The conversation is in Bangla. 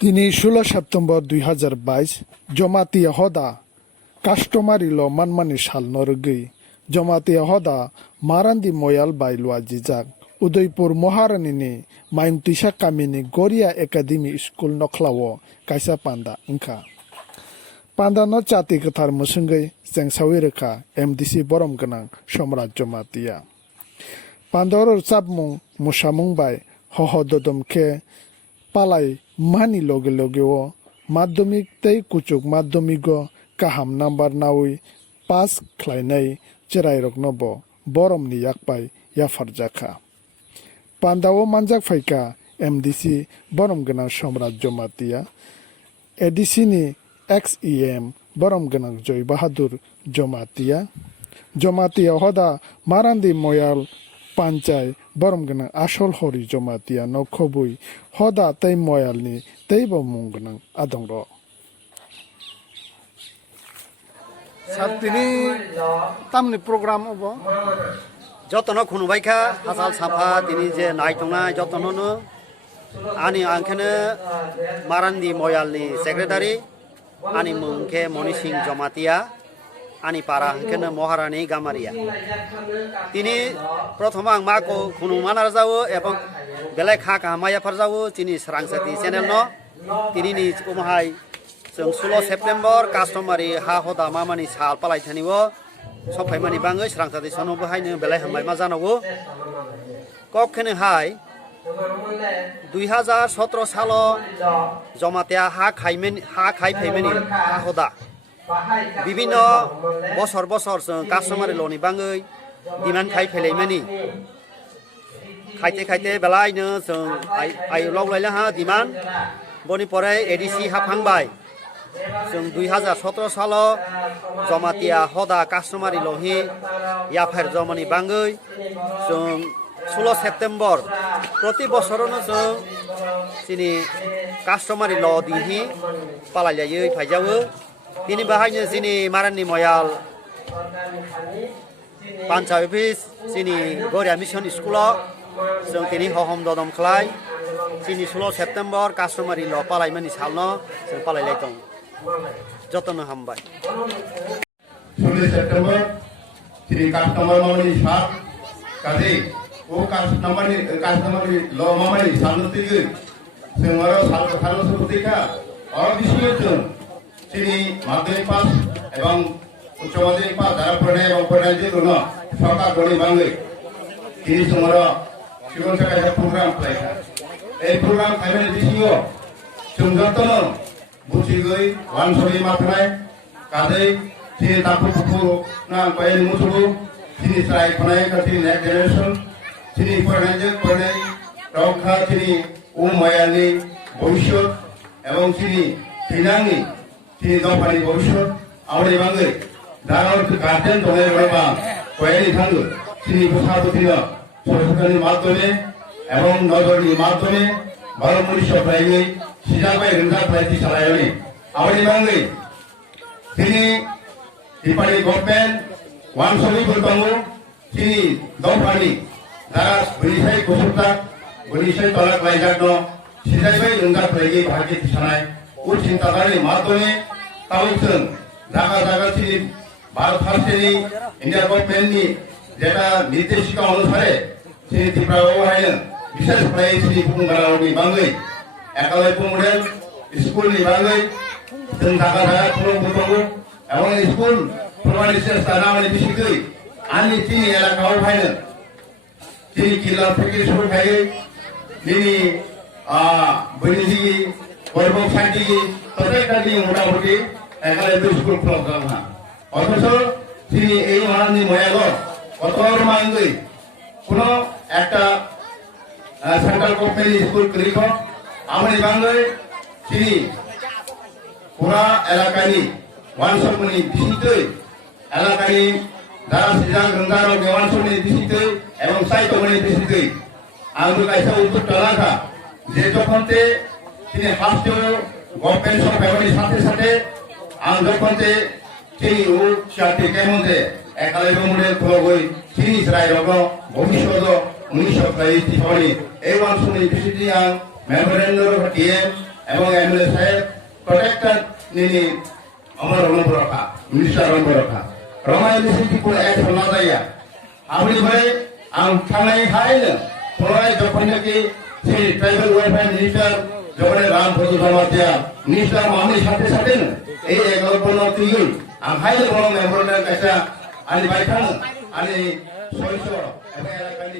তিনি 16 September 2022 Jamatia Hoda Customary lo Manma Sal Jamatia Hoda Marandi Moyal by Luajijak Udaipur Moharanini Maimtisha Kamini Goria Academy School Noklawo Kaisa Panda Inka Panda no Chati Katar Musungai Sengsawirka MDC Borom Ganang Shomrat Jamatia Pandoror Sabmung Mushamung by Hohododom Khe Palaikha Marandi loge Madhyamik tei kuchuk madhyamigo kaham number nawi pass khlainai cherairokno bo borom ni yakpai yafarjaka Pandao manjak phaika MDC borom ganang Somrat Jamatia ADC ni XEM borom ganang Joy Bahadur Jamatia Hoda Marandi Moyal Panchay borom ganang Asol Hori Jamatia no khobui Hoda tei Moyal ni tei bo mung ganang adongro Sartini tamni program obo যতন খুনুবাইখা হাসাল সাফা তিনি যে নাইটংনা যতননো আনি আংখানে মারান্দি ময়ালনি সেক্রেটারি আনি মুংখে মনি সিং জমাতিয়া আনি পারা আংখানে মহারানী গামারিয়া তিনি প্রথম আং মাকো খুনুমানার যাও এবং বেলাই খা কামায়া ফারজাও তিনি সরাংসাতি চ্যানেল ন তিনি নি উমহাই जों 16 सेप्टेम्बर कास्टमारी हा होदा मामानि साल पालाइथानिबो सफायमानि बाङै स्रांसाति सनोबो हायनो बेलाय हामबाय मा जानांगौ कखने हाय 2017 सालो जमातिया हा खाइफैमेनि हा होदा বিভিন্ন বছর जों कास्टमारी लनि बाङै डिमान्ड खाइफैलायमानि खाइते बेलायनो जों आइलाव लायला हा डिमान्ड बनि परे एडिसि हाफांबाय जों 2017 सालाव जमातिया होदा कास्टमारी लहि याफार जमानि बाङै जों 16 सेप्टेम्बर प्रति बছरनो जों जोंनि कास्टमारी ल दिहि पालायलायै फायजावो दिनै बाहायनो जोंनि मारान्दी मयाल पान्चायत अफिस जोंनि गरिया मिशन स्कुलाव जों दिनै होहोदोम खे जोंनि 16 सेप्टेम्बर कास्टमारी ल पालायमानि सालनो जों पालायलाय दं যতন হামবাই 16 সেপ্টেম্বর তিনি কাস্টমার মামানি সাল কাজে ও কাস্টমারি ল মামানি সালনতিগে जोंआरो साल सफुतिखा और बिसियों তিনি মাধ্যমিক পাস এবং উচ্চ মাধ্যমিক পাস যারা পড়ায় এবং পড়ায় যে কোনো সরকার গণি বাংলা তিনি जोंआरो শিক্ষণ শাখায় প্রোগ্রাম পালাইখা এই প্রোগ্রাম খাইবেন বিসিও जों যতন बुचिगै वानसरि माथनाय कादै तिनि तापु पुपु ना बायन मुसुबु तिनि साइ फनाय काति नेक्स्ट जेनेरेशन तिनि फरायनाय रावखा तिनि उमायानि भबिष्यत एवं तिनि थिनांनि तिनि दफानि भबिष्यत आवडे बाङै दानाव गार्जेन दनाय रबा कयनि थांगो तिनि बसाबतिनो सरकारनि माध्यमे एवं नजरनि माध्यमे बारमनि सफायनि सिजाबाय रंजा प्रायति सालायनि आवडे बाङै तिनि नेपालि गभर्नमेन्ट वानसरि फोरबाङो तिनि दफानि दारा बनिसाय गसुता बनिसाय तलाक लायजाक दं सिजाबाय रंजा प्रायति भागि सानाय उ चिन्ताधारनि माध्यमे तावजों जागा तिनि भारत हादरनि इन्डिया गभर्नमेन्टनि जेटा निर्देशिका अनुसारे तिनि त्रिपुरायाव हायनो बिशेष प्राय तिनि बुंगारावनि बाङै एकालयपुर मॉडल स्कूल निभागे जों जागा फोरोंबोबांगो एवं स्कूल फरायनाय स्थानावनि बिसिगै आंनि तिनि एलाकायाव फायनो तिनि किला फेक्टरि सुरु थायो दिनै बैनिजि वैभव शान्ति प्रत्येकनि मोटामुटी एकालयपुर स्कूल फरायना অথচ তিনি এই মারান্দি ময়াল অতর মাঙ্গই কোনো একটা সেন্ট্রাল গভর্নমেন্ট স্কুল করিব আমনি বাঙাই তিনি পুরা এলাকানি ওয়ানসরমনি বিসিতৈ এলাকানি যারা সিজাং রंगार ওয়ানসরমনি বিসিতৈ এবং সাইতমনি বিসিতৈ আঙ্গু কাইসা উত্তর তলাকা যে যখনতে তিনি ফার্স্ট গভর্নমেন্ট সরকারের সাথে সাথে আং যখনতে তিনি ও সাথে কেমনতে একালয়পুর মডেল খলগই তিনি রায় রগ ভবিষ্যৎ 1923 সালে এই ওয়ানসরমনি বিসিতৈ আং মেমোরেন্ডাম দিয়ে এবং এমএলএ সাহেব প্রত্যেকটা নিনি আমার রঙা মিনিস্টার রঙা রঙা ইউনিভার্সিটি পুরো এক না যাইয়া আপনি ভাই আং থানায় খাইলে পড়াই যখন নাকি সেই ট্রাইবাল ওয়েলফেয়ার মিনিস্টার যখন রাম ফজল জামাতিয়া মিনিস্টার মামনি সাথে সাথে এই 11 তুই আং খাইলে বড় মেম্বারের কাছে আনি বাইখান আনি সৈন্য এবং এলাকায়